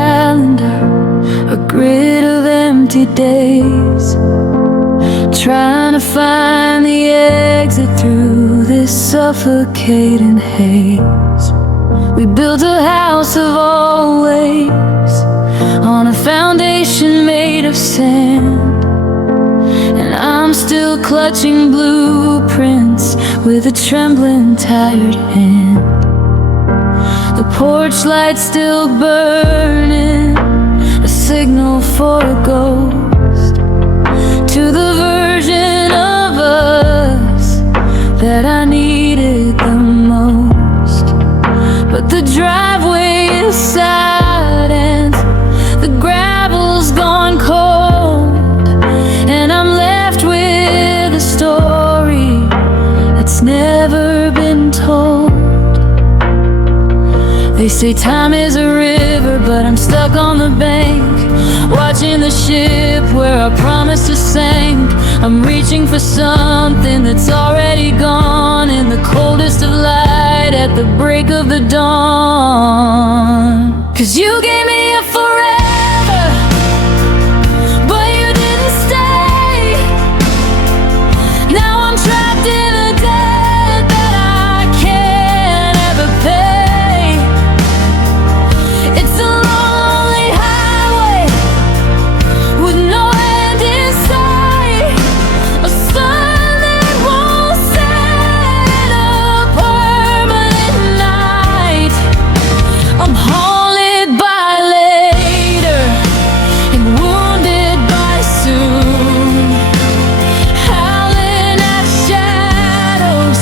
calendar, a grid of empty days, trying to find the exit through this suffocating haze. We built a house of always on a foundation made of sand, and I'm still clutching blueprints with a trembling, tired hand. The porch light's still burning, a signal for a ghost, to the version of us that I needed the most. But the driveway is silent, the gravel's gone cold, and I'm left with a story that's never been told. They say time is a river, but I'm stuck on the bank, watching the ship where our promises sank. I'm reaching for something that's already gone, in the coldest of light at the break of the dawn. 'Cause you gave me a forever, but you didn't stay. Now I'm trapped in a debt that I can't ever pay. It's a lonely highway with no end in sight, a sun that won't set, a permanent night. I'm haunted by later and wounded by soon, howling at shadows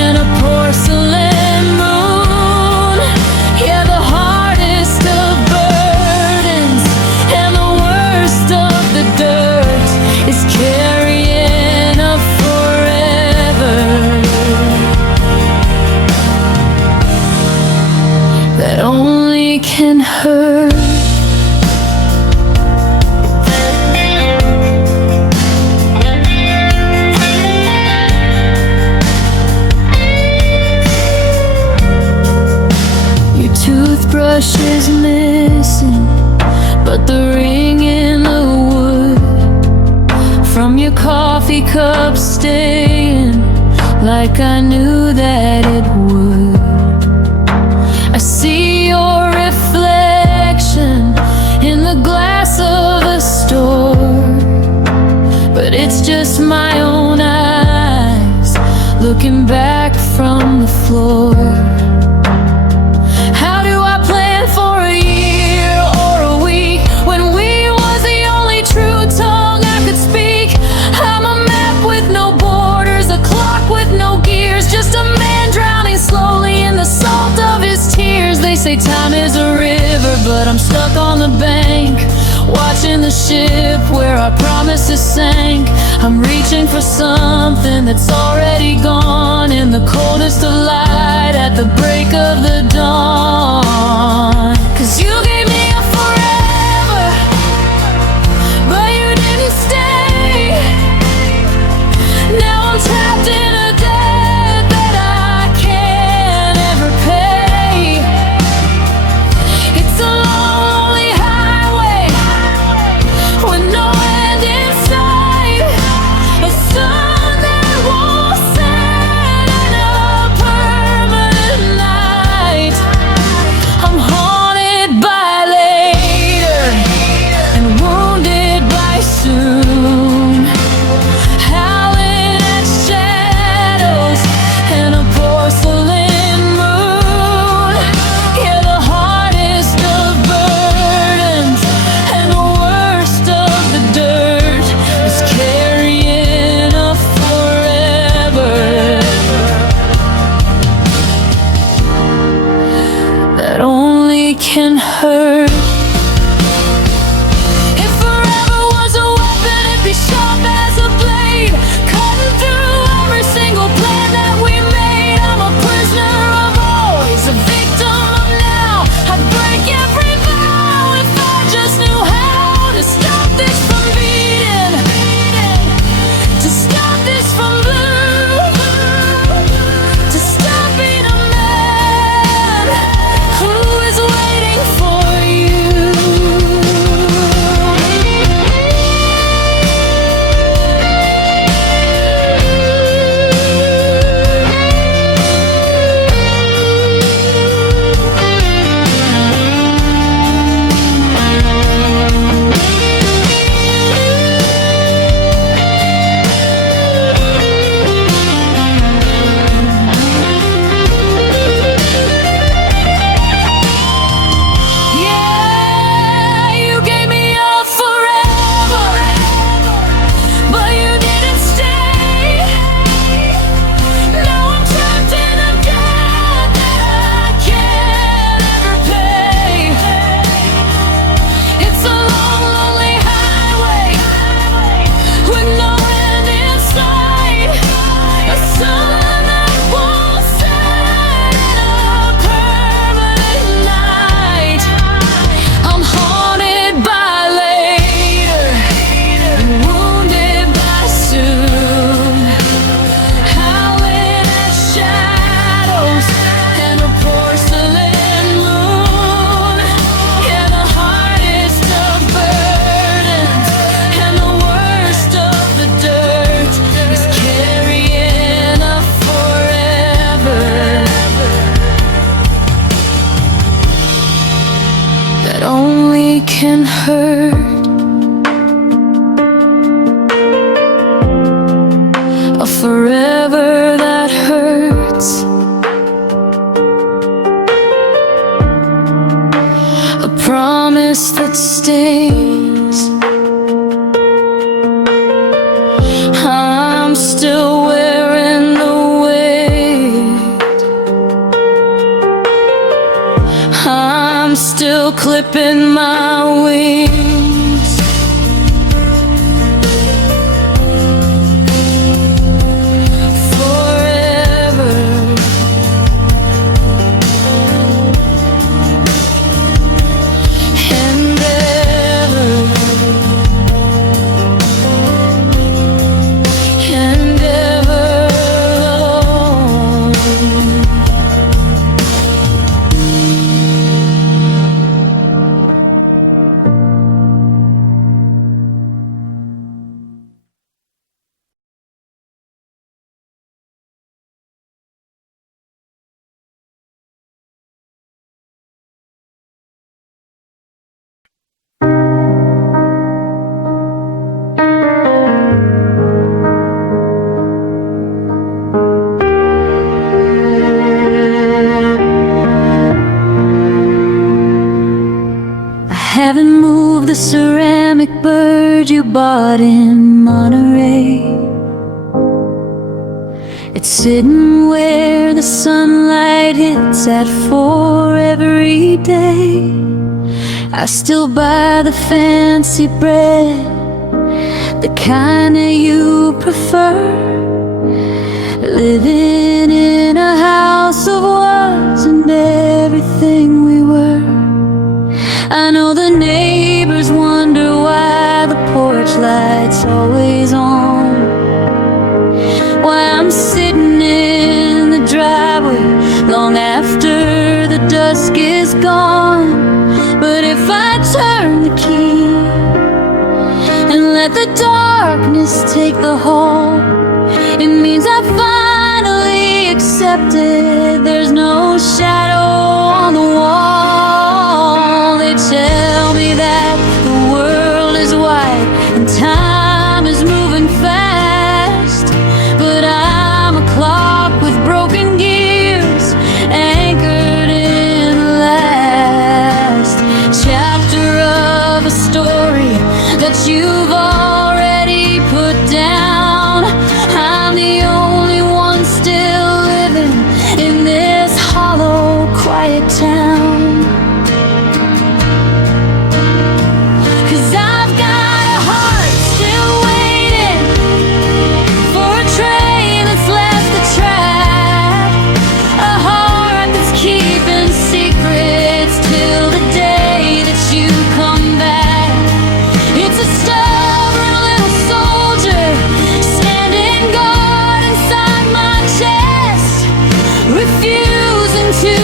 and a porcelain moon. Yeah, the hardest of burdens and the worst of the dirt is carrying a forever that only can hurt. Your toothbrush is missing, but the ring in the wood from your coffee cup staying like I knew that it would. I see your reflection in the glass of a store, but it's just my own eyes looking back from the floor. How do I plan for a year or a week when we was the only true tongue I could speak? I'm a map with no borders, a clock with no gears, just a man drowning slowly in the salt of his tears. They say time is a river, but I'm stuck on the bank, watching the ship where our promises sank. I'm reaching for something that's already gone, in the coldest of light at the break of the dawn. 'Cause you gave me a forever, but you didn't stay. Now I'm trapped in a debt that I can't ever pay. It's a lonely highway with no end in sight, a sun that won't set, and a permanent night. I'm haunted by only can hurt. A forever that hurts. A promise that stings. I'm still wearing the weight. I'm still clipping my wings. Forever. And ever. And ever alone. I haven't moved the ceramic bird you bought in Monterey. It's sitting where the sunlight hits at 4 every day. I still buy the fancy bread, the kind that you prefer. Living in a house of was and everything we were. I know the neighbors wonder why the porch light's always on, why I'm sitting in the driveway long after the dusk is gone. But if I turn the key and let the darkness take the hall, it means I finally accepted there's no shadow on the wall. They tell me that the world is wide and time is moving fast, but I'm a clock with broken gears, anchored in the last chapter of a story that you've already put down. I'm the only one still living in this hollow, quiet town. 'Cause I've got a heart still waiting for a train that's left the track, a heart that's keeping secrets till the day that you come back. It's a stubborn little soldier standing guard inside my chest, refusing to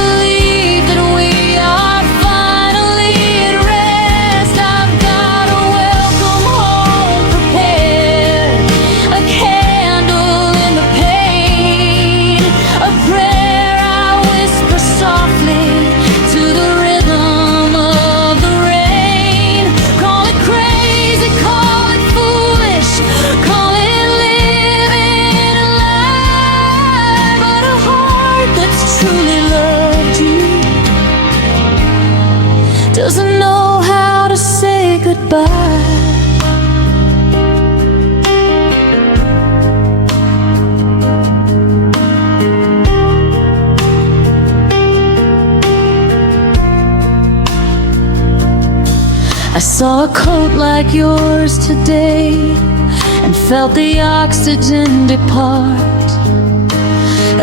believe that we are finally at rest. I've got a welcome home prepared, a candle in the pain, a prayer I whisper softly to the rhythm of the rain. Call it crazy, call it foolish, call it living a lie, but a heart that's truly loved you doesn't know how to say goodbye. I saw a coat like yours today and felt the oxygen depart.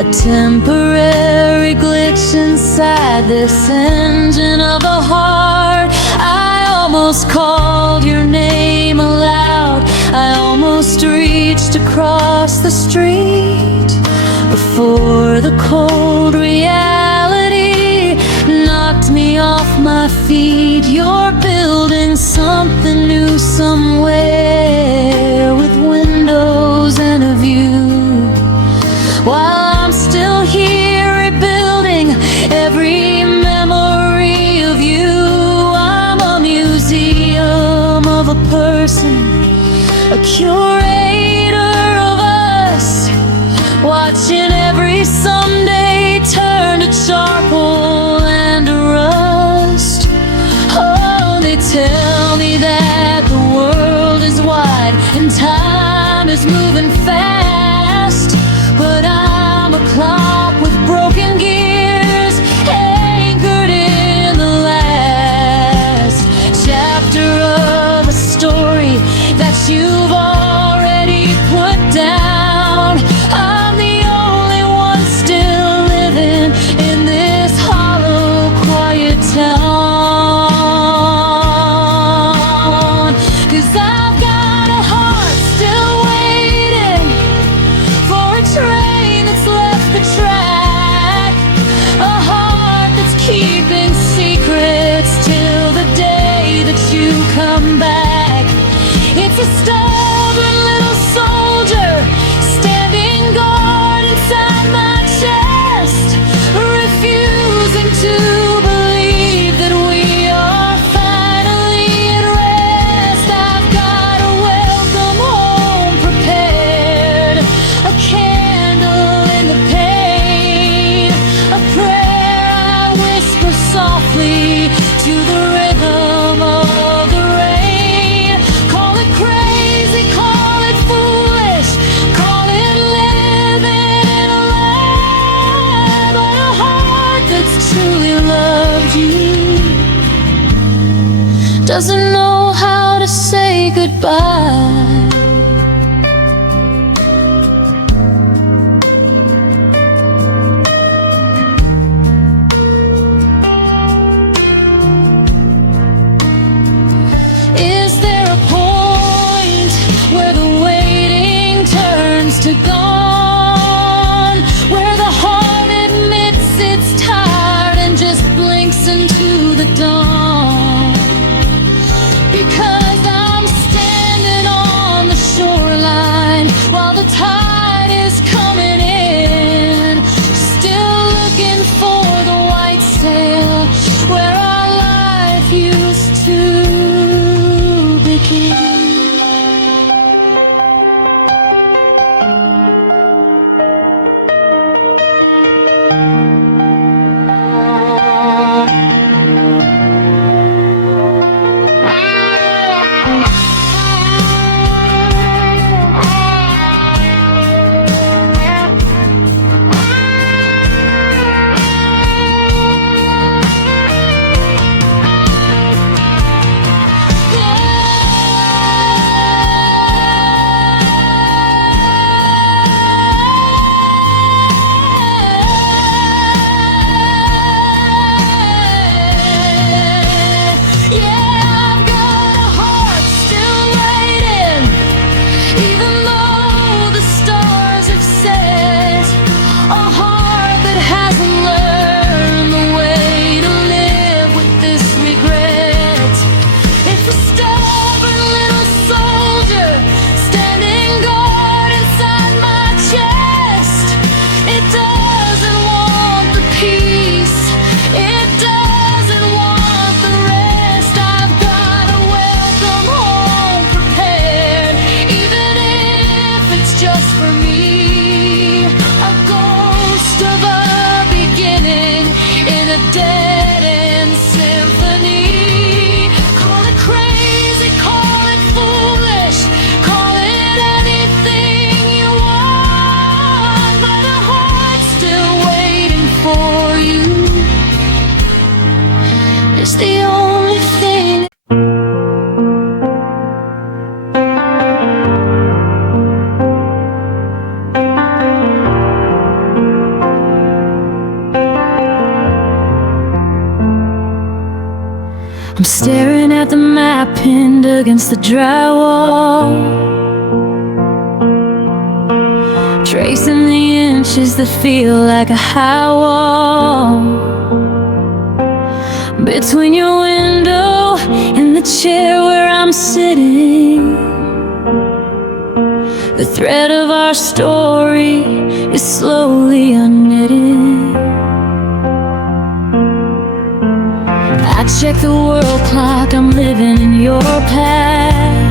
A temporary glitch inside this engine of the heart. I almost called your name aloud, I almost reached across the street, before the cold reality knocked me off my feet. You're building something new somewhere, with windows and a view, while I'm still here rebuilding every memory of you. person, a curator of us, watching every someday turn to charcoal and to rust. Oh, they tell me that the world is wide and time is moving fast, but I'm a clock with broken gears, anchored in the last chapter of a story that you've already put down. I'm the only one still living in this hollow, quiet town. 'Cause I've got a heart still waiting for a train that's left the track, a heart that's keeping secrets till the day that you come back. It's a stubborn little soldier standing guard inside my chest, refusing to believe that we are finally at rest. I've got a welcome home prepared, a candle in the pain, a prayer I whisper softly to the rhythm of the rain. Call it crazy, call it foolish, call it living in a lie, but a heart that's truly loved you doesn't know how to say goodbye. Is there a point where the waiting turns to gone, where the heart admits it's tired and just blinks into the dawn? Because I'm standing on the shoreline while the tide is coming in, still looking for the white sail where our life used to begin. Dead-end symphony. Call it crazy, call it foolish, call it anything you want, but a heart still waiting for you is the only thing. I'm staring at the map pinned against the drywall, tracing the inches that feel like a high wall between your window and the chair where I'm sitting. The thread of our story is slowly unknitting. I check the world clock, I'm living in your past.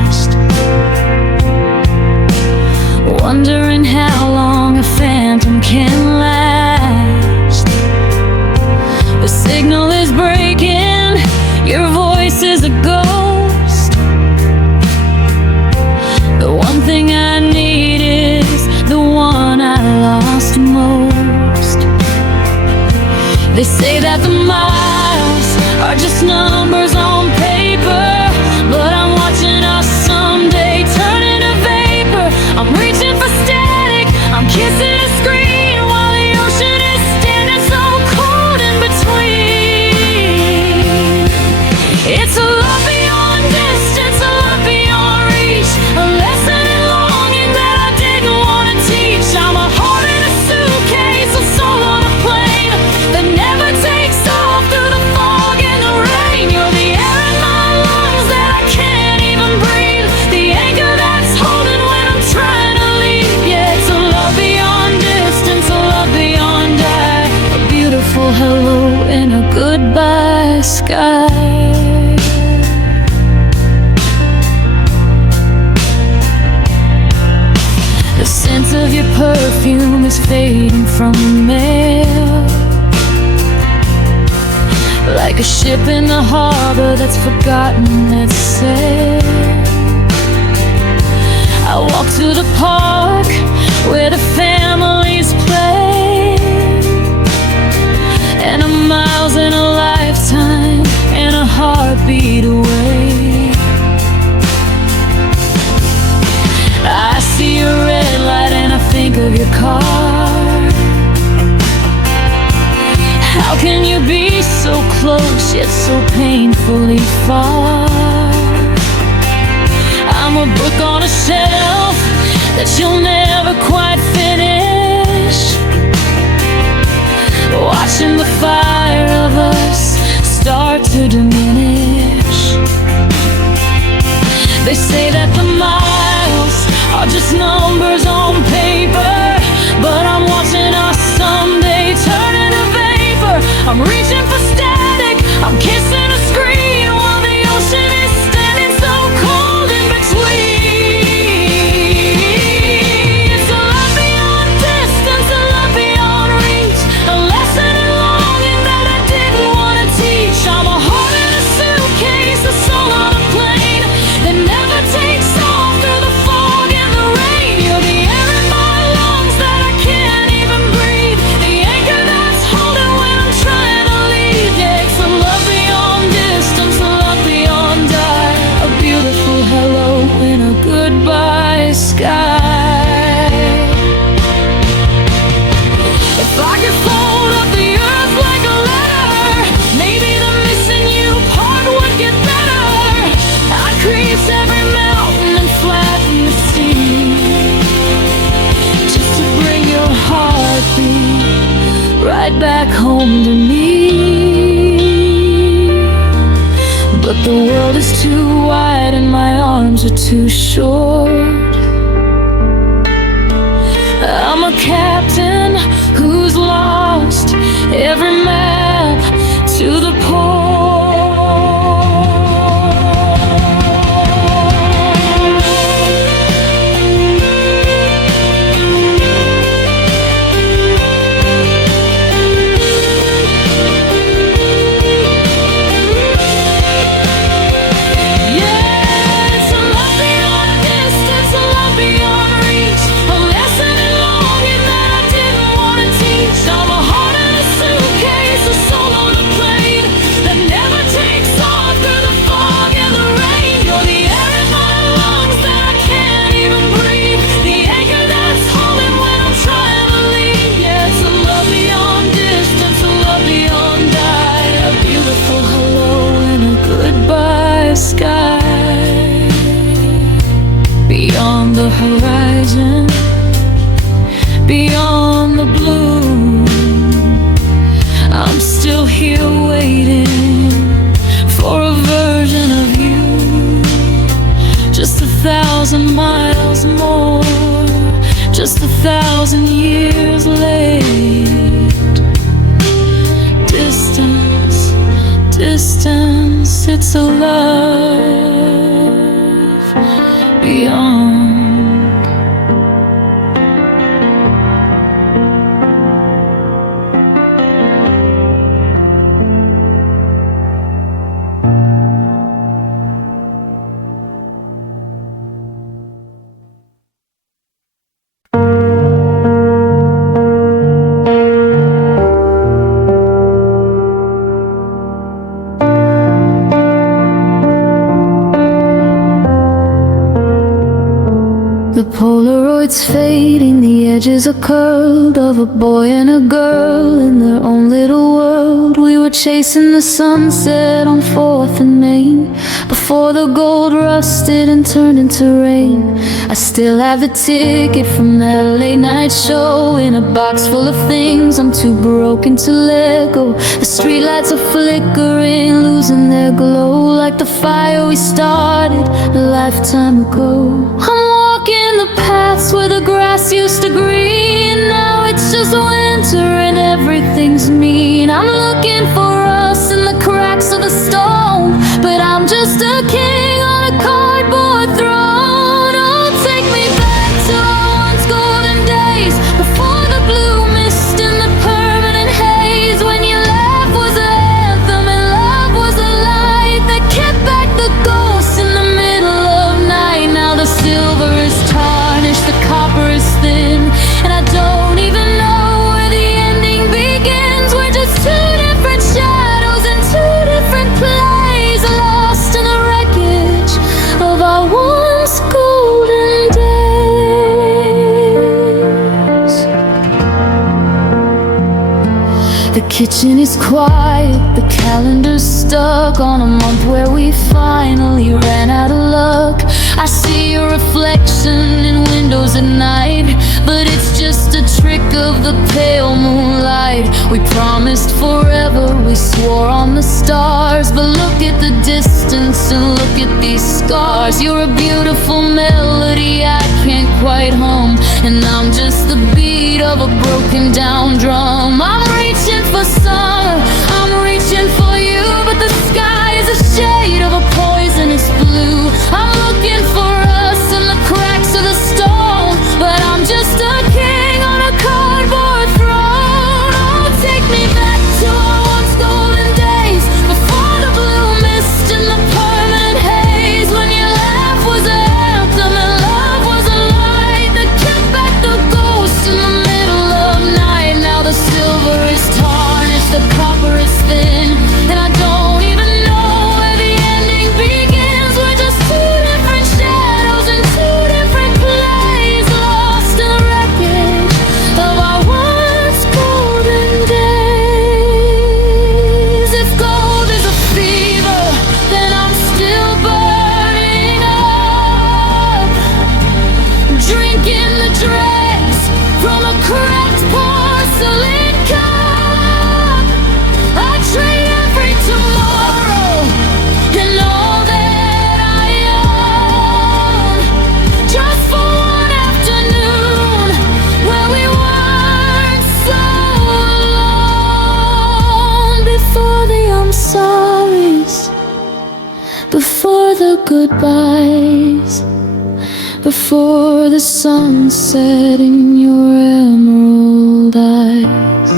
ship in the harbor that's forgotten its sail. I walk to the park where the families play, and a mile's in a lifetime and a heartbeat away. I see a red light and I think of your car. How can you be so close yet so painfully far? I'm a book on a shelf that you'll never quite finish, watching the fire of us start to diminish. They say that the miles are just numbers on paper, but I'm watching us someday turn into vapor. I'm reaching for static, I'm kissing a screen while the ocean is standing so cold in between. It's a love beyond distance, a love beyond reach, a lesson in longing that I didn't want to teach. I'm a heart in a suitcase, a soul on a plane that never takes off through the fog and the rain. You're the air in my lungs that I can't even breathe, the anchor that's holding when I'm trying to leave. Yeah, it's a love beyond distance, a love beyond time, a beautiful hello in a goodbye sky. If I could fold up the earth like a letter, maybe the missing you part would get better. I'd crease every mountain and flatten the sea, just to bring your heartbeat right back home to me. But the world is too wide and my arms are too short. I'm a captain who's lost every map to the pole. Sky beyond the horizon, beyond the blue. I'm still here waiting for a version of you, just 1,000 miles more, just 1,000 years late. Distance, distance, it's a love beyond. The Polaroid's fading, the edges are curled of a boy and a girl in their own little world. We were chasing the sunset on 4th and Main before the gold rusted and turned into rain. I still have the ticket from that late night show in a box full of things I'm too broken to let go. The streetlights are flickering, losing their glow, like the fire we started a lifetime ago. I'm walking the paths where the grass used to green. Now it's just winter and everything's mean. I'm looking for us in the cracks of the stone, but I'm just a king on a cardboard throne. Oh, take me back to our once golden days, before the blue mist and the permanent haze, when your laugh was an anthem and love kitchen is quiet, the calendar's stuck on a month where we finally ran out of luck. I see your reflection in windows at night, but it's just a trick of the pale moonlight. We promised forever, we swore on the stars, but look at the distance and look at these scars. You're a beautiful melody I can't quite hum, and I'm just the beat of a broken down drum. I'm reaching for summer, I'm reaching for you, but the sky is a shade of a poisonous blue. I'm looking for us in the cracks of the stone, but I'm just a king on a cardboard throne. Oh, take me back to our once golden days, before the blue mist and the permanent haze, when your laugh was an anthem and love was a light that kept back the ghost in the middle of night. Now the silver is tarnished, the copper is thin, and I don't even know where the ending begins. We're just two different shadows in two different plays, lost in the wreckage of our once golden days. If gold is a fever, then I'm still burning up, drinking the dregs from a cracked porcelain cup. I trade every tomorrow and all that I own, just for one afternoon where we weren't so alone. Before the I'm sorries, before the goodbyes, before the sunset in your emerald eyes.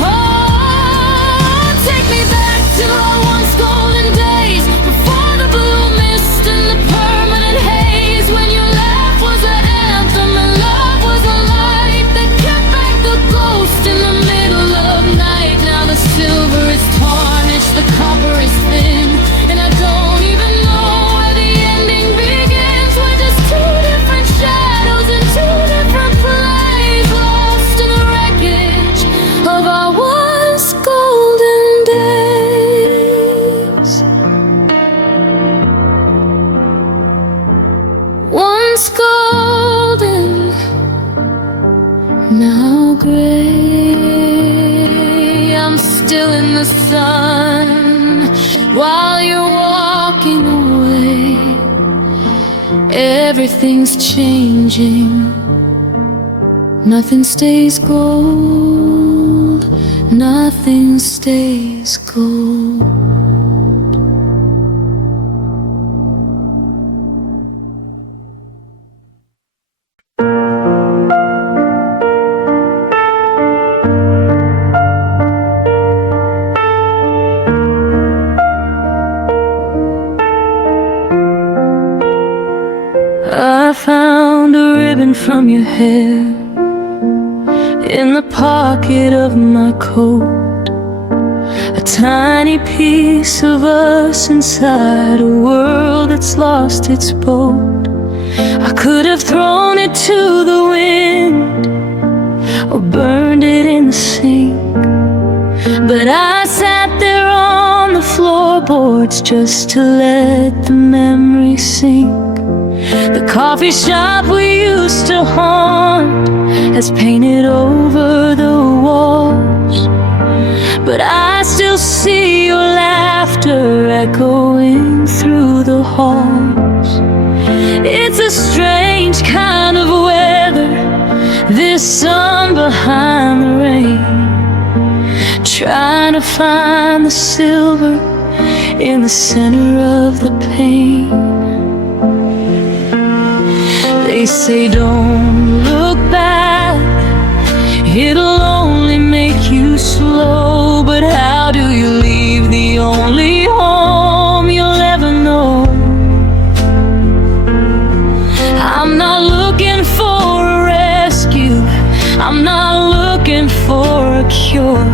Oh, take me back to our once golden days, before the blue mist and the permanent haze, when your laugh was an anthem and love was a light that kept back the ghost in the middle of night. Now the silver is tarnished, the copper is thin, and I don't even know where the ending begins. We're just two different shadows in two different plays, lost in the wreckage of our once golden days. Once golden, now gray. I'm still in the sun while you're walking away. Everything's changing, nothing stays gold, nothing stays gold. I found a ribbon from your hair in the pocket of my coat, a tiny piece of us inside a world that's lost its boat. I could have thrown it to the wind or burned it in the sink, but I sat there on the floorboards just to let the memory sink. The coffee shop we used to haunt has painted over the walls, but I still see your laughter echoing through the halls. It's a strange kind of weather, this sun behind the rain, trying to find the silver in the center of the pain. They say don't look back, it'll only make you slow, but how do you leave the only home you'll ever know? I'm not looking for a rescue, I'm not looking for a cure.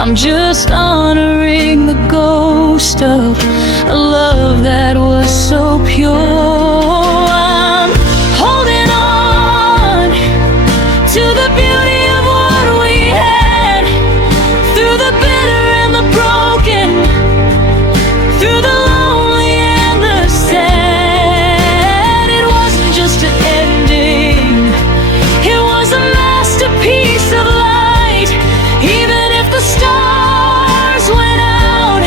I'm just honoring the ghost of a love that was so pure. I'm holding on to the beauty of what we had, through the bitter and the broken, through the lonely and the sad. It wasn't just an ending, it was a masterpiece of light. Even if the stars went out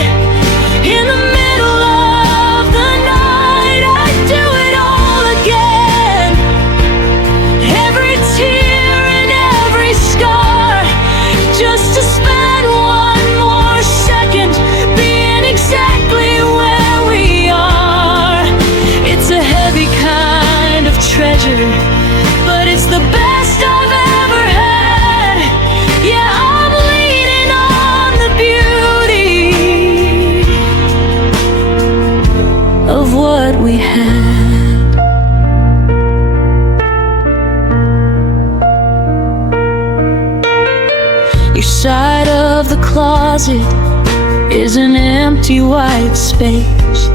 in the middle of the night, I'd do it all again. Every tear and every scar, just to spend one more second being exactly where we are. It's a heavy kind of treasure, but it's the best I've ever had. Yeah, I'm leaning on the beauty of what we had. Your side of the closet is an empty white space,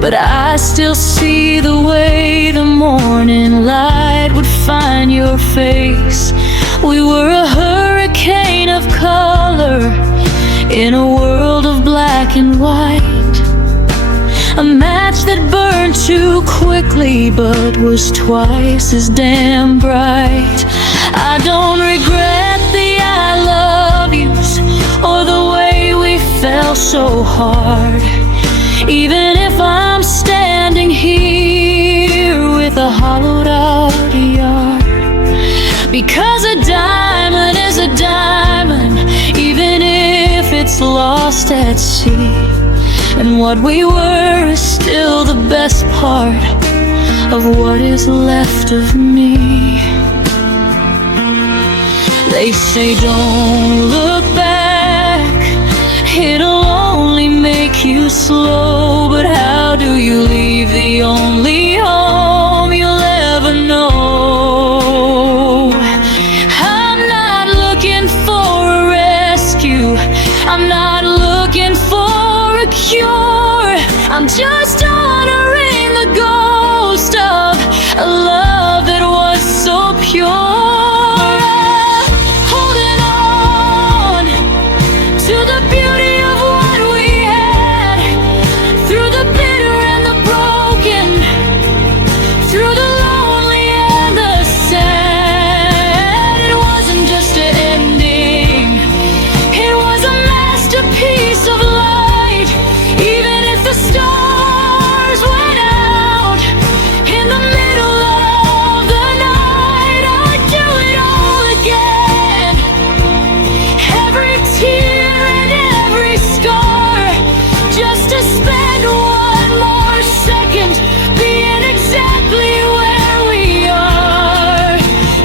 but I still see the way the morning light would find your face. We were a hurricane of color in a world of black and white, a match that burned too quickly but was twice as damn bright. I don't regret the I love yous or the way we fell so hard, even if I'm standing here with a hollowed out yard. Because a diamond is a diamond, even if it's lost at sea. And what we were is still the best part of what is left of me. They say don't look back, it'll only make you slow. But how do you leave the only home you'll ever know? I'm not looking for a rescue, I'm not looking for a cure. I'm just honoring the ghost of a love that was so pure.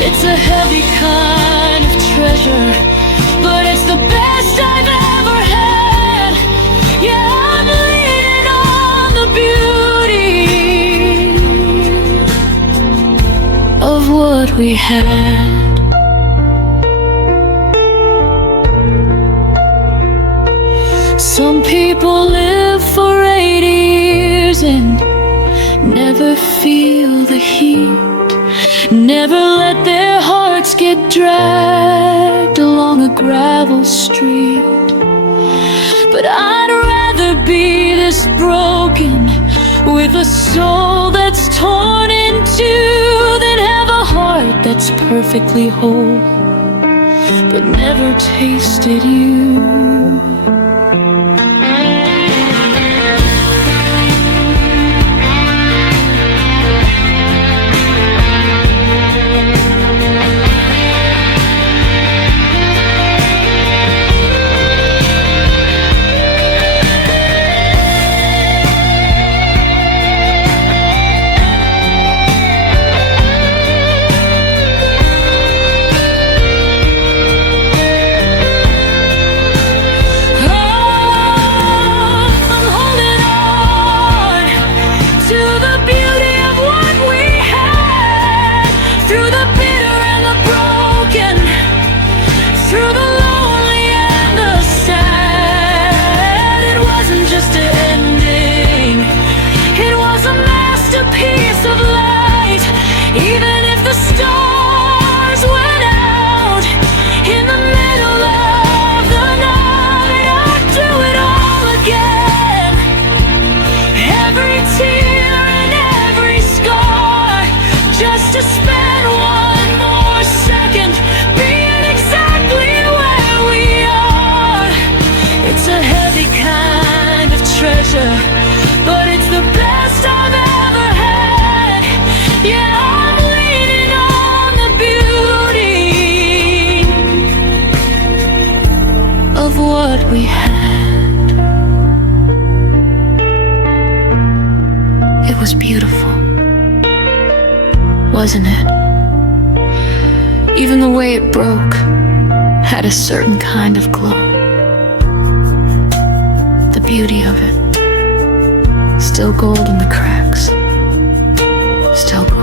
It's a heavy kind of treasure, but it's the best I've ever had. Yeah, I'm leaning on the beauty of what we had. Some people live for 80 years and never feel the heat, never let their hearts get dragged along a gravel street. But I'd rather be this broken with a soul that's torn in two than have a heart that's perfectly whole but never tasted you. was beautiful, wasn't it? Even the way it broke had a certain kind of glow. The beauty of it, still gold in the cracks, still gold.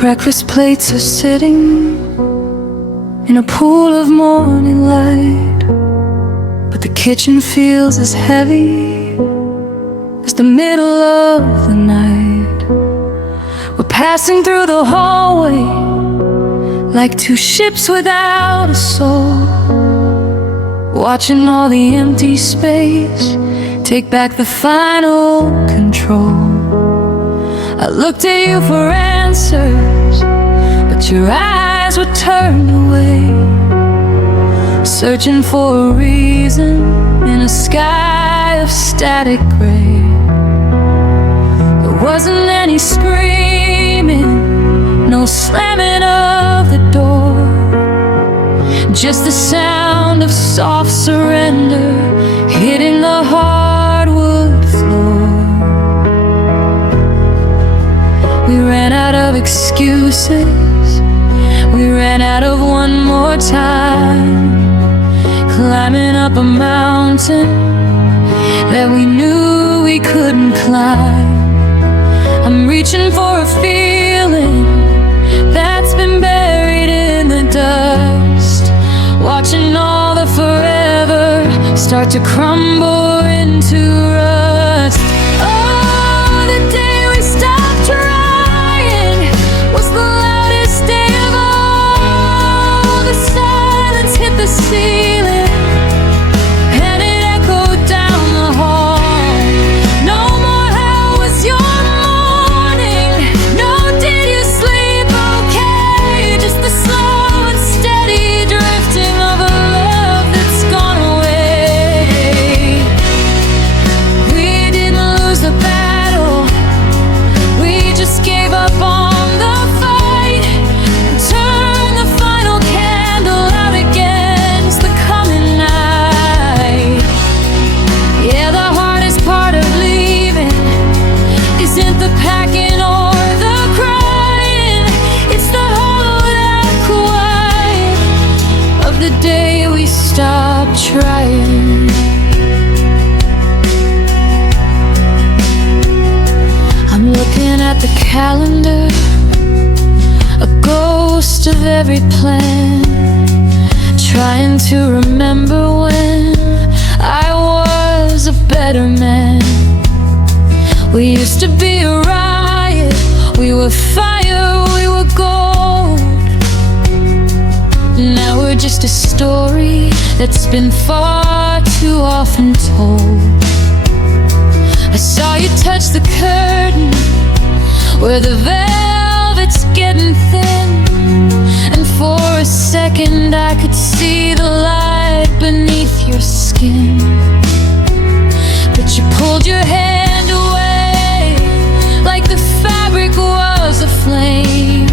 Breakfast plates are sitting in a pool of morning light, but the kitchen feels as heavy as the middle of the night. We're passing through the hallway like two ships without a soul, watching all the empty space take back the final control. I looked at you for answers, but your eyes were turned away, searching for a reason in a sky of static gray. There wasn't any screaming, no slamming of the door, just the sound of soft surrender hitting the hardwood floor. We ran out of excuses, we ran out of one more time, climbing up a mountain that we knew we couldn't climb. I'm reaching for a feeling that's been buried in the dust, watching all the forever start to crumble into rust. Oh, the day we stopped trying was the loudest day of all. The silence hit the ceiling and it echoed down the hall. No more how was your morning, no did you sleep okay, just the slow and steady drifting of a love that's gone away. We didn't lose the battle, we just gave up on the fight and turned the final candle out against the coming night. Yeah, the hardest part of leaving isn't the packing or the crying, it's the hollowed out quiet of the day we stopped trying. I'm looking at the calendar, a ghost of every plan, trying to remember when I was a better man. We used to be a riot, we were fire, we were gold. Now we're just a story that's been far too often told. I saw you touch the curtain where the velvet's getting thin, and for a second I could see the light beneath your skin. But you pulled your hand away like the fabric was aflame,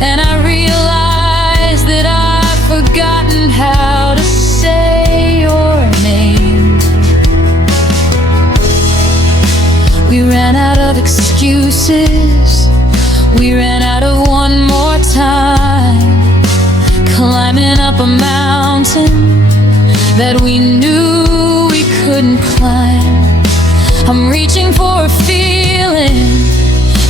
and I realized that I'd forgotten how to say your name. We ran out of excuses, we ran out of one more time, climbing up a mountain that we knew we couldn't climb. I'm reaching for a feeling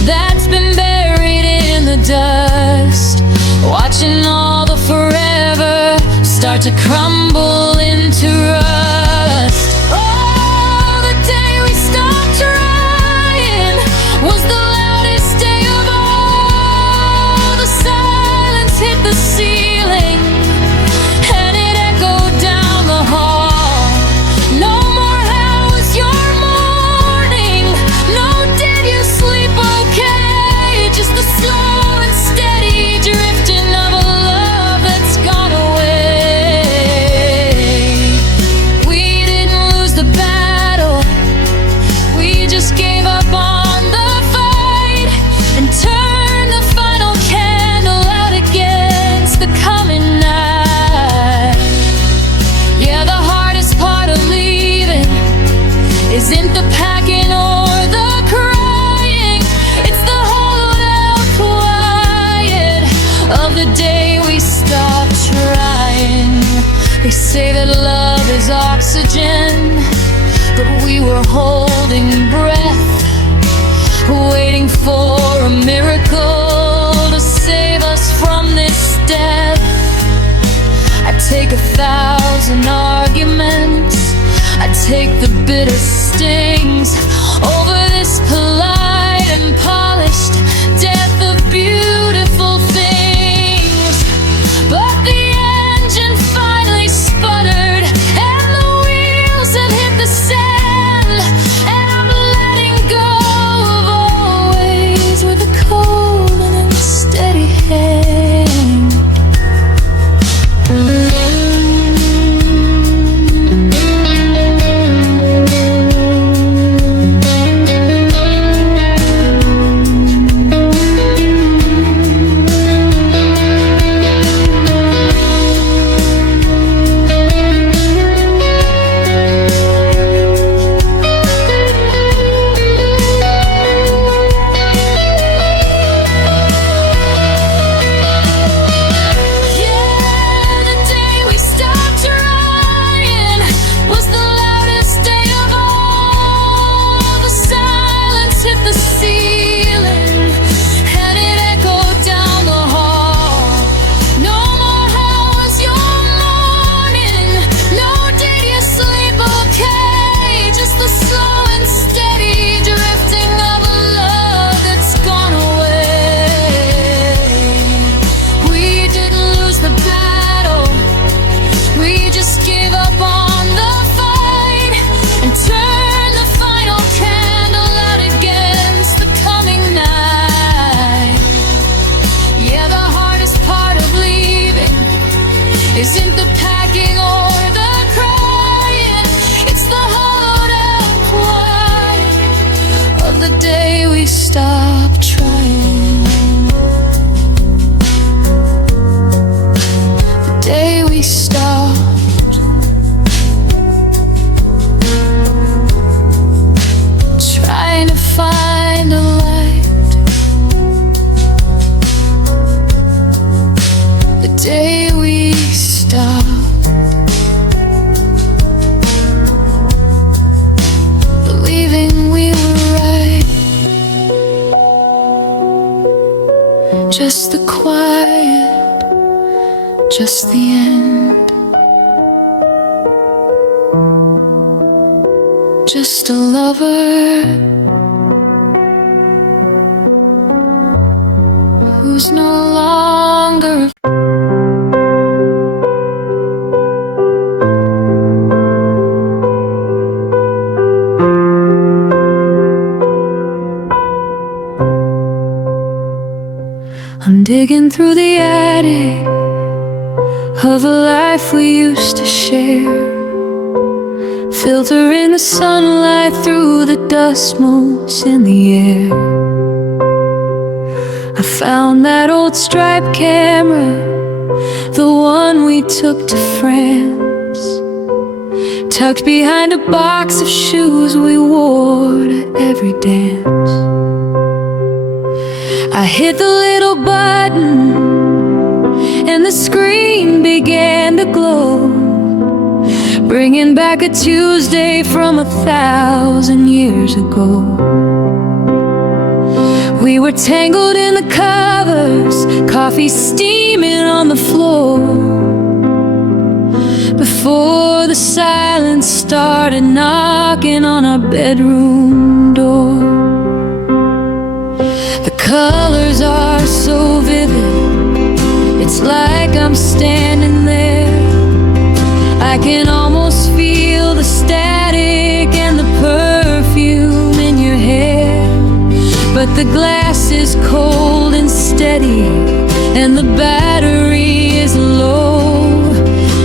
that's been buried in the dust, watching all the forever start to crumble into rust. Oh, the day we stopped trying was the loudest day of all. The silence hit the ceiling and it echoed down the hall. No more how was your morning, no did you sleep okay, were holding breath, waiting for a miracle to save us from this death. I take 1,000 arguments, I take the bitter stings over this polite and polished death of beautiful things. But the engine finally sputtered and the wheels have hit the sand, and I'm letting go of always with a cold and a steady hand. Isn't the packing or the crying, it's the hollowed out quiet of the day we stopped trying. The day we stopped trying to find a light. The day we stopped believing we were right. Just the quiet, just the end. Just a lover who's no longer I'm digging through the attic of a life we used to share, filtering the sunlight through the dust motes in the air. I found that old striped camera, the one we took to France, tucked behind a box of shoes we wore to every dance. I hit the little button and the screen began to glow, bringing back a Tuesday from 1,000 years ago. We were tangled in the covers, coffee steaming on the floor, before the silence started knocking on our bedroom door. The colors are so vivid, it's like I'm standing there. I can almost feel the static and the perfume in your hair. But the glass is cold and steady, and the battery is low,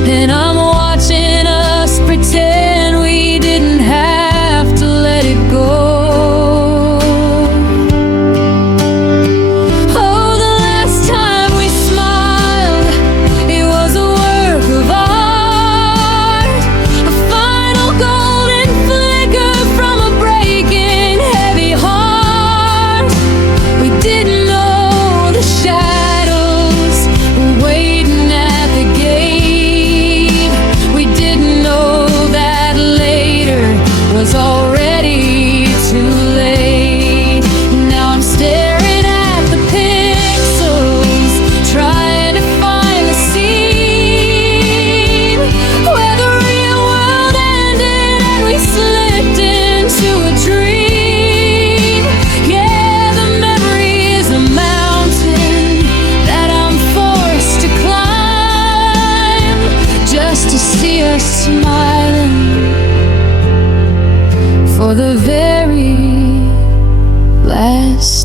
and I'm watching us pretend we didn't have to let it go.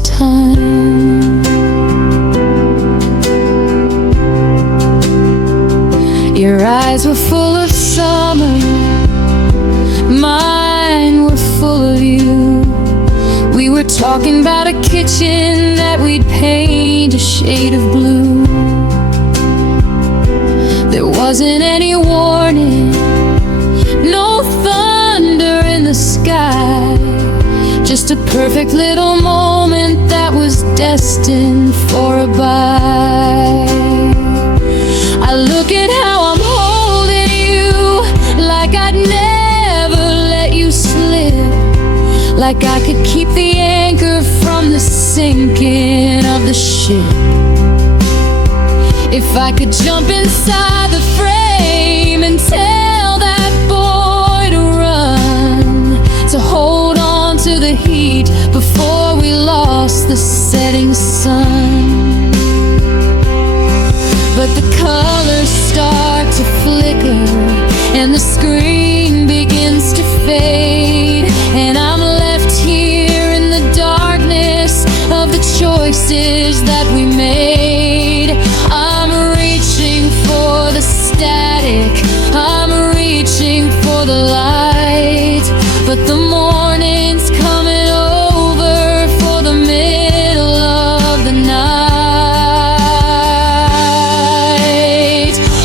time. Your eyes were full of summer, mine were full of you. We were talking about a kitchen that we'd paint a shade of blue. There wasn't any warning, no thunder in the sky, just a perfect little moment that was destined for a bite. I look at how I'm holding you, like I'd never let you slip, like I could keep the anchor from the sinking of the ship. If I could jump inside the frame and tell that boy to run, to hold on to the heat before we lost the setting sun. But the colors start to flicker and the screen begins to fade, and I'm left here in the darkness of the choices that we made. I'm reaching for the static, I'm reaching for the light, but the morning's coming over for the middle of the night.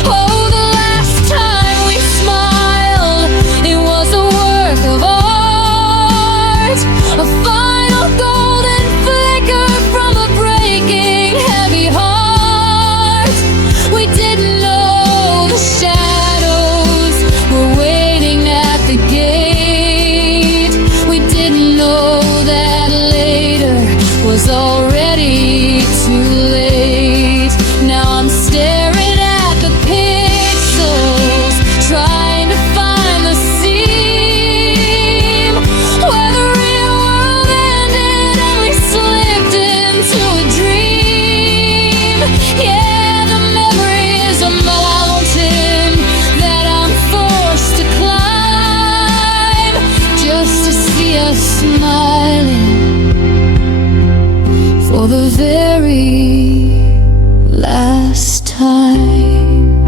Oh, the last time we smiled, it was a work of art, a final golden flicker from a breaking heavy heart. We didn't know the shadows were waiting at the gate. We didn't know that later was already too late. Now I'm staring at the pixels, trying to find the seam where the real world ended and we slipped into a dream. Yeah, the memory is a mountain that I'm forced to climb, just to see us smiling for the very last time.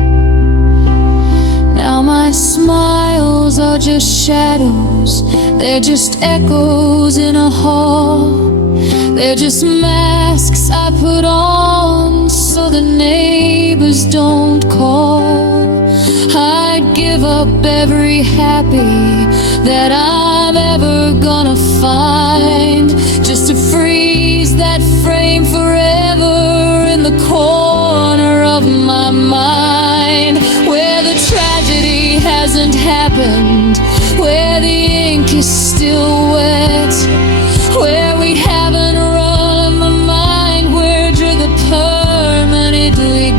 Now my smiles are just shadows, they're just echoes in a hall. They're just masks I put on so the neighbors don't call. I'd give up every happy that I'm ever gonna find, just to freeze that frame forever in the corner of my mind, where the tragedy hasn't happened, where the ink is still wet, where we haven't run my mind, where drew the permanently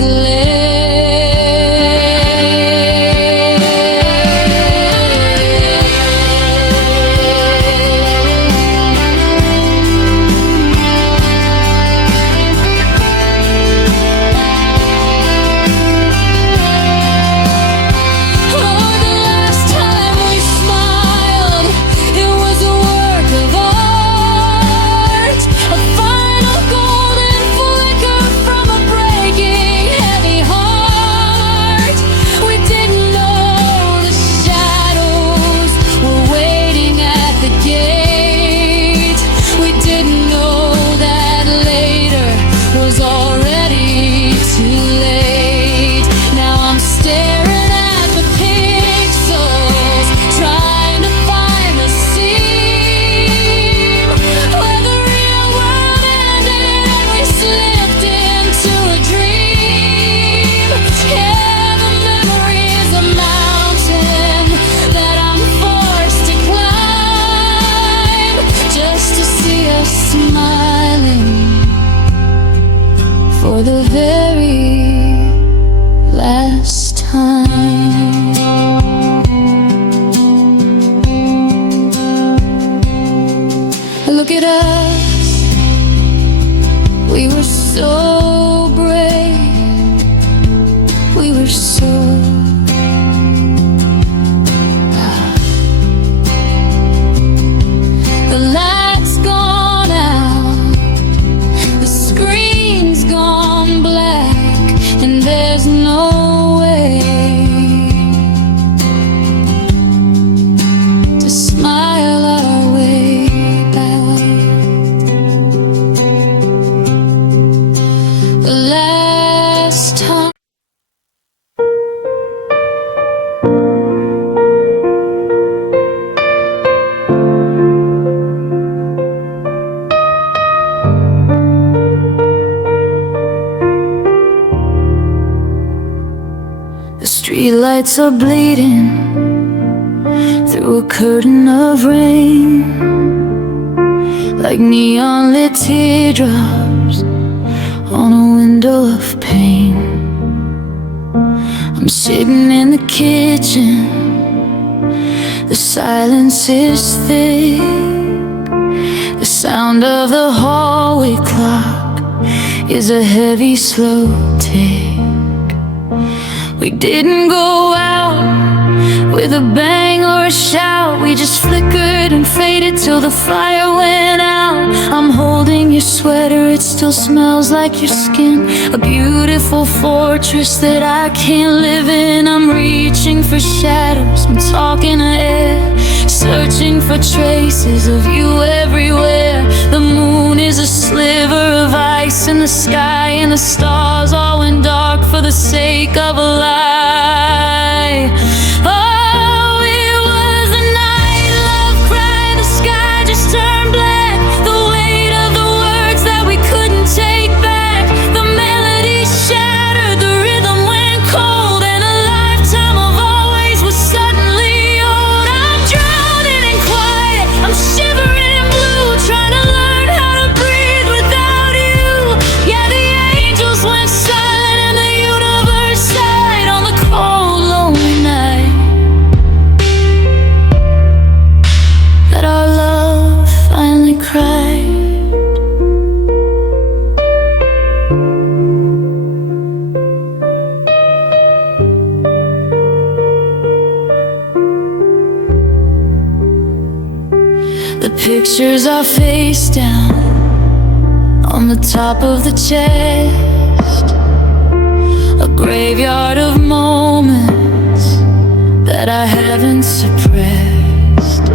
for the very last time. Look at us, we were so brave, we were so the light's gone out, Streetlights are bleeding through a curtain of rain, like neon lit teardrops on a window of pain. I'm sitting in the kitchen, the silence is thick. The sound of the hallway clock is a heavy, slow tick. We didn't go out with a bang or a shout. We just flickered and faded till the fire went out. I'm holding your sweater, it still smells like your skin. A beautiful fortress that I can't live in. I'm reaching for shadows, I'm talking to air, searching for traces of you everywhere. The moon is a sliver of ice in the sky, and the stars all went dark for the sake of a lie. Oh, it was a night, love cried, the sky just turned black. The weight of the words that we couldn't take back. The melody shattered, the rhythm went cold, and a lifetime of always was suddenly old. I'm drowning in quiet, I'm shivering in blue, trying to learn how to breathe without you. Yeah, the angels went silent and the universe sighed on the cold, lonely night that our love finally cried. The pictures are face down on the top of the chest, a graveyard of moments that I haven't suppressed.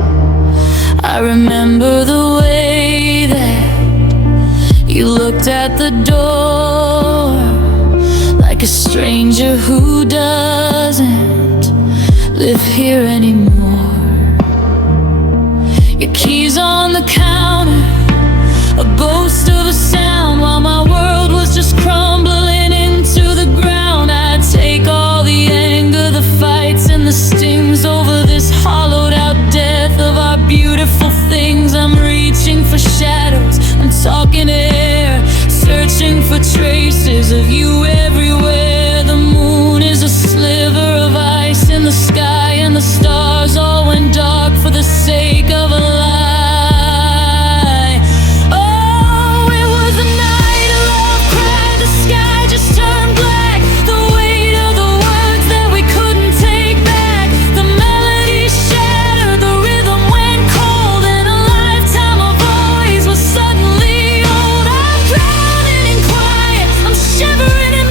I remember the way that you looked at the door, like a stranger who doesn't live here anymore. Your keys on the counter, a ghost of a sound, while my world was just crumbling into the ground. I'd take all the anger, the fights and the stings over this hollowed out death of our beautiful things. I'm reaching for shadows, I'm talking to air, searching for traces of you everywhere. The moon is a sliver of ice in the sky, and the stars all went dark for the sake of a lie. Oh, it was a night, love cried, the sky just turned black. The weight of the words that we couldn't take back. The melody shattered, the rhythm went cold, and a lifetime of always was suddenly old. I'm drowning in quiet, I'm shivering in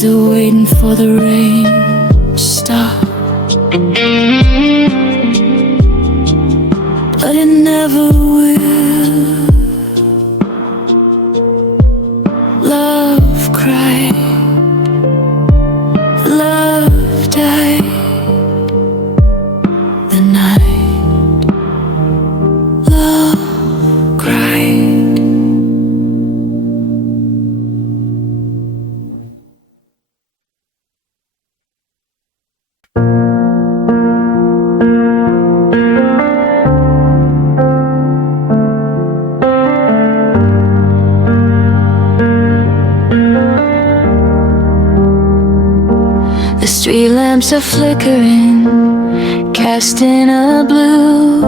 still waiting for the rain to stop, but it never will. Love cried, love died the night love cried. The street lamps are flickering, casting a blue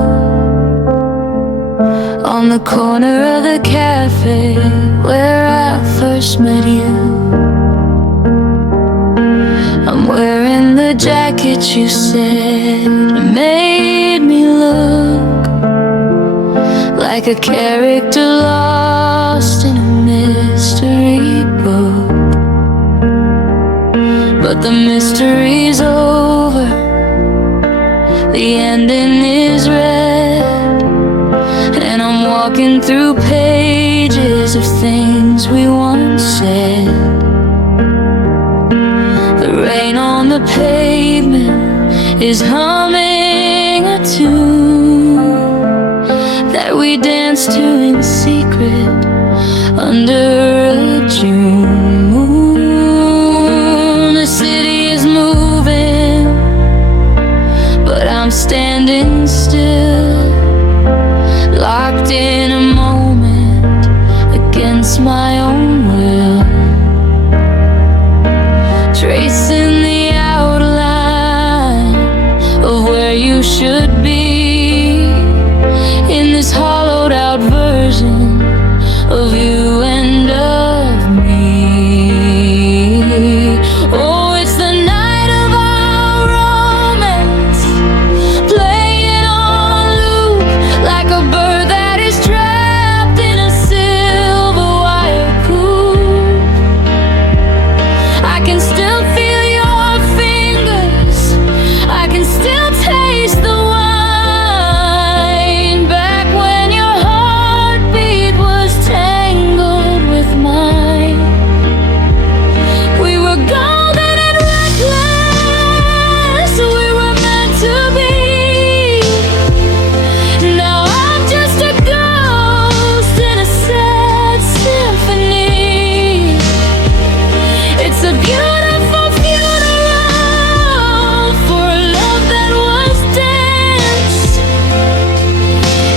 on the corner of the cafe where I first met you. I'm wearing the jacket you said made me look like a character lost in a mystery book. But the mystery's over, the ending is read, and I'm walking through pages of things we once said. The rain on the pavement is humming a tune that we danced to in secret under a June moon. The city is moving, but I'm standing still, locked in a moment against my own will, tracing the outline of where you should be in this hollowed out version of you and of me. Oh, it's the night of our romance, playing on loop like a bird that is trapped in a silver wire coop. I can still feel your fingers, I can still taste the wine, back when your heartbeat was tangled with mine. We were golden and reckless, we were meant to be. Now I'm just a ghost in a sad symphony. It's a beautiful funeral for a love that was danced,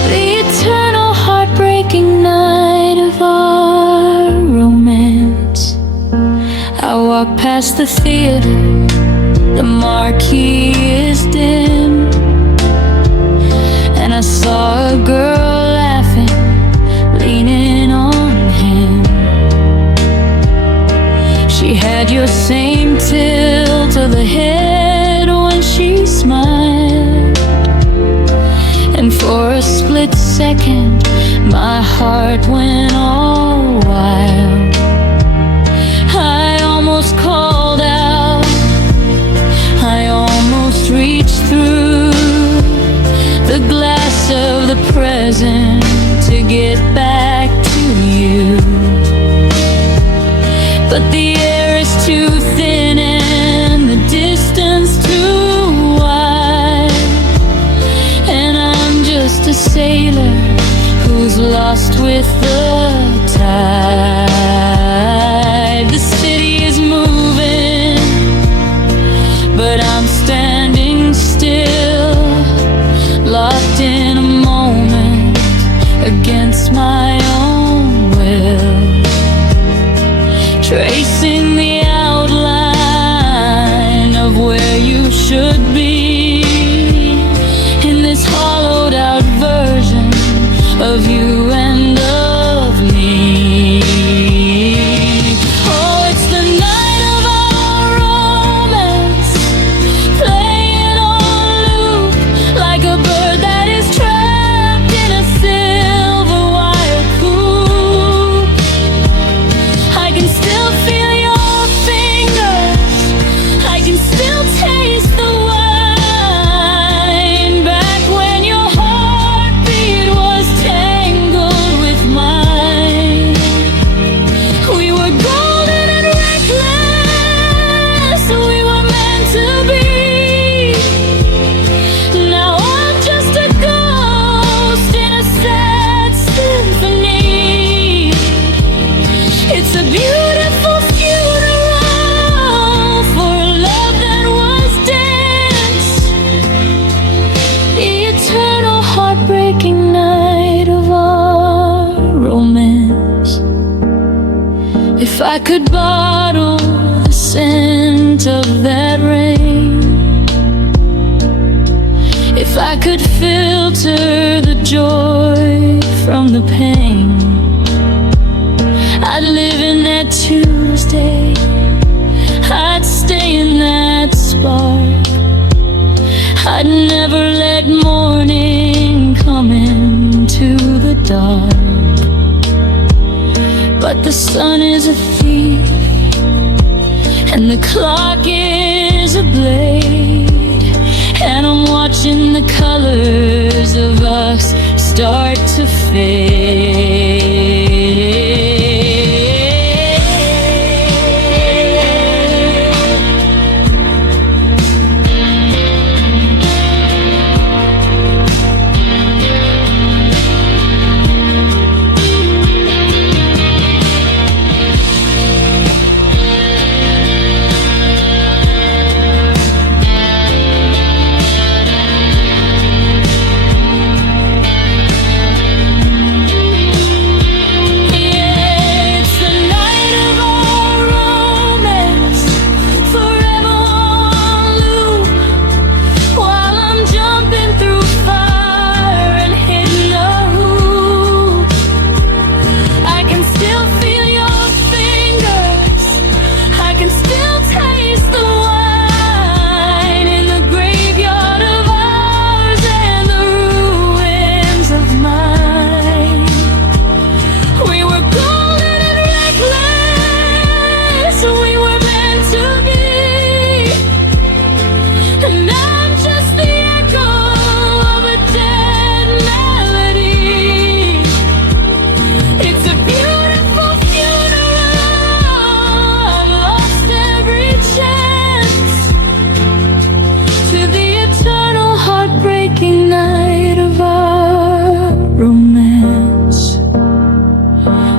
the eternal heartbreaking night of our romance. I walk past the theater, the marquee is dim, and I saw a girl laughing, leaning on him. She had your same tilt of the head when she smiled, and for a split second my heart went all wild. I almost called out, I almost reached through the glass of the present to get back to you, but the air is too thin and the distance too wide, and I'm just a sailor who's lost with the tide. The city is moving, but I'm standing still, locked in a moment against my own will, tracing the outline of where you should be in this hollowed out version of you and of me. Oh, it's the night of our romance, playing on loop like a bird that is trapped in a silver wire coop. I can still feel your If I could bottle the scent of that rain, if I could filter the joy from the pain, I'd live in that Tuesday, I'd stay in that spark, I'd never let morning come into the dark. But the sun is a thief and the clock is a blade, and I'm watching the colors of us start to fade.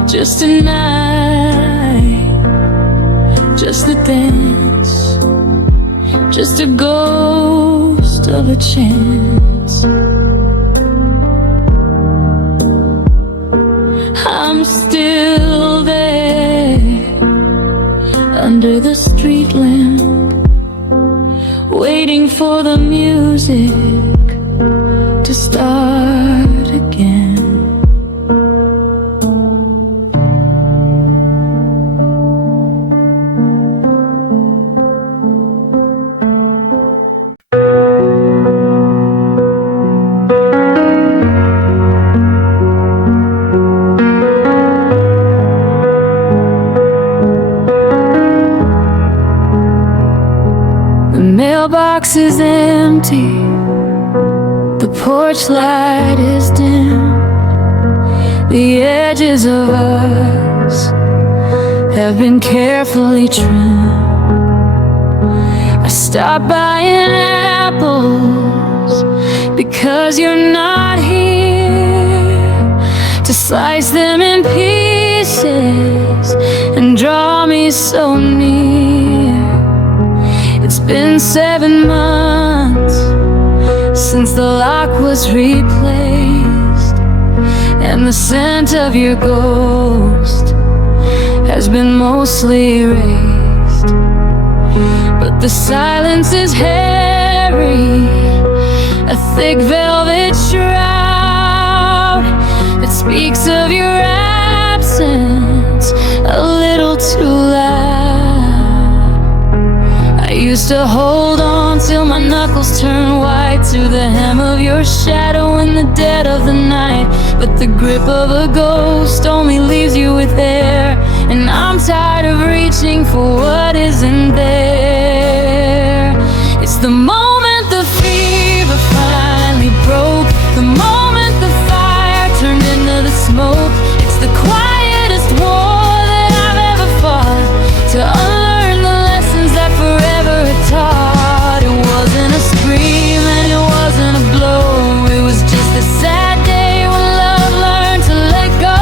Just a night, just a dance, just a ghost of a chance. I'm still there under the street lamp, waiting for the music to start again. The mailbox is empty, the porch light is dim, the edges of us have been carefully trimmed. I stopped buying apples because you're not here to slice them in pieces and draw me so near. It's been 7 months since the lock was replaced, and the scent of your ghost has been mostly erased. But the silence is hairy, a thick velvet shroud that speaks of your absence a little too loud. I used to hold on till my knuckles turned white to the hem of your shadow in the dead of the night. But the grip of a ghost only leaves you with air, and I'm tired of reaching for what isn't there. It's the moment the fever finally broke, the moment the fire turned into the smoke. It's the quietest war that I've ever fought, to unlearn the lessons that forever had taught. It wasn't a scream and it wasn't a blow, it was just a sad day when love learned to let go,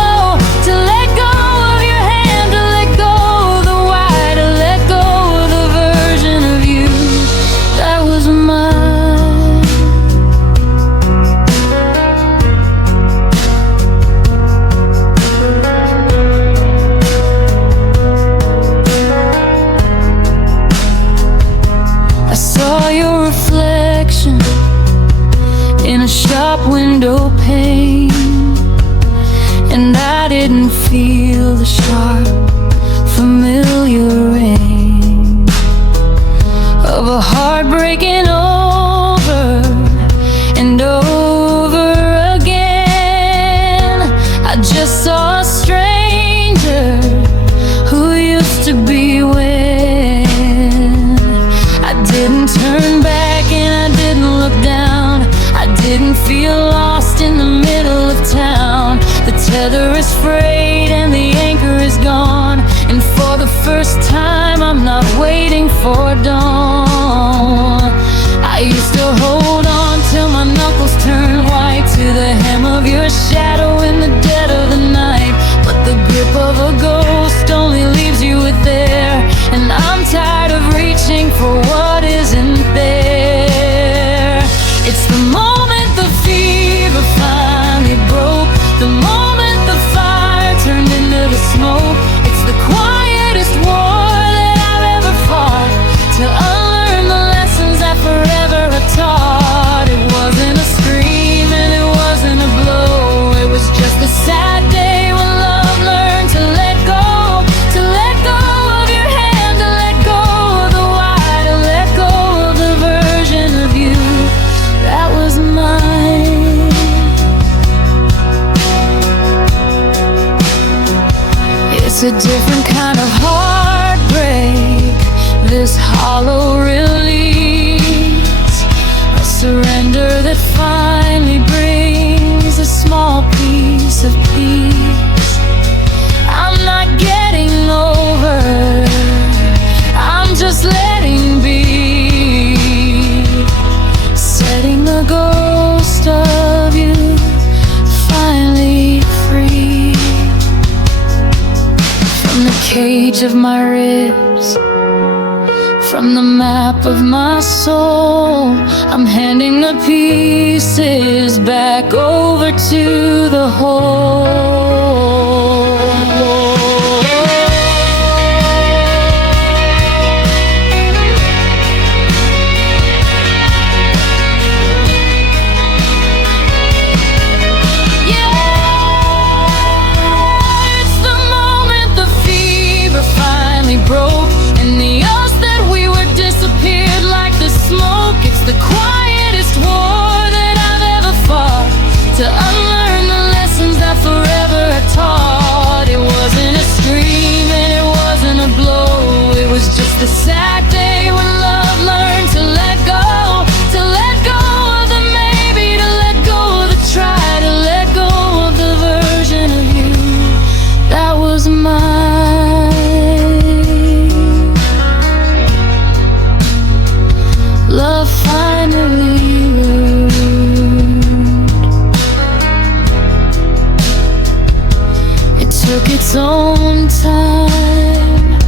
to let go of your hand, to let go of the why, to let go of the version of you that was mine. the sharp, familiar ring of a heart breaking over and over again. I just saw a stranger who used to be when I didn't turn back and I didn't look down. I didn't feel lost in the middle of town. The tether is frayed and the anchor is gone, and for the first time I'm not waiting for dawn. I used to hold on till my knuckles turned white to the hem of your shadow in the dead of the night, but the grip of a ghost only leaves you with air, and I'm tired of reaching for what isn't there. It's the moment the fever finally broke, the moment the fire turned into the smoke. It's the quietest war that I've ever fought, to unlearn the lessons that forever I taught. It wasn't a scream and it wasn't a blow, it was just a sad day when love learned to let go. To let go of your hand, to let go of the why, to let go of the version of you that was mine. It's a different kind of heartbreak, this hollow release, a surrender that finally brings a small piece of peace. I'm not getting over, I'm just letting be, setting the ghost of you finally free. From the cage of my ribs, from the map of my soul, I'm handing the pieces back over to the whole. Broke, and the us that we were disappeared like the smoke. It's the quietest war that I've ever fought, to unlearn the lessons that forever I taught. It wasn't a scream and it wasn't a blow, it was just a sad day when love learned to let go. To let go of the maybe, to let go of the try, to let go of the version of you that was mine. Love finally learned. It took its own time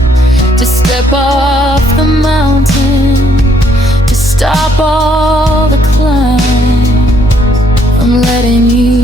to step off the mountain, to stop all the climb. I'm letting you